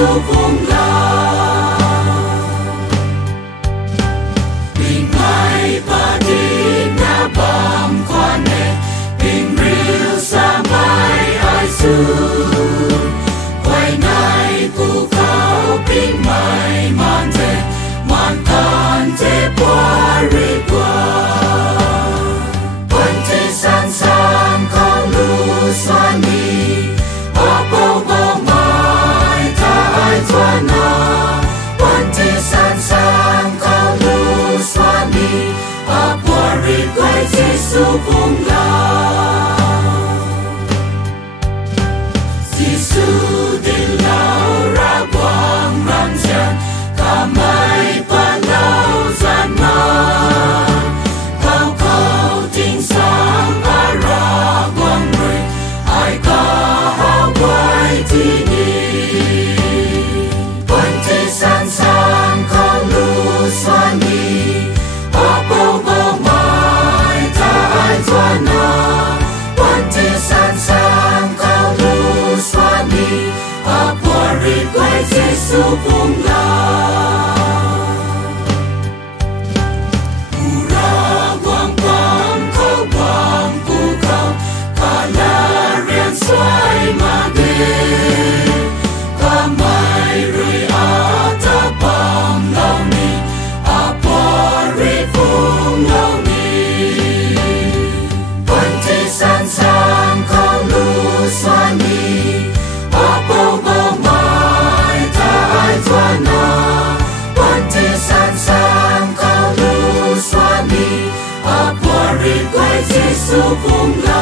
Giêsu vùng lao bình mai padina bam kwane bình riu sampai aisu quay nai pu kau bình mai mantan te puari gua panti san san kau lu swani apa mai ta ai tuana panti san san kau lu swani apa rikwai Giêsu vùng lao Giêsu đi lao ra quang ram gian kamai palau gian ma kau kau ting sang ara quang người ai ka hawai tini panti san san kau lu swani apa mai ta ai tuana panti san san kau lu swani apa rikwai Giêsu vùng lao pura quang quang kau bang pu kau kala rian suai mage kamai rui atapam lau ni apa ri vùng lau ni panti san san kau lu swani apa mai ta ai tuana panti san san kau lu swani apa rikwai Giêsu vùng lao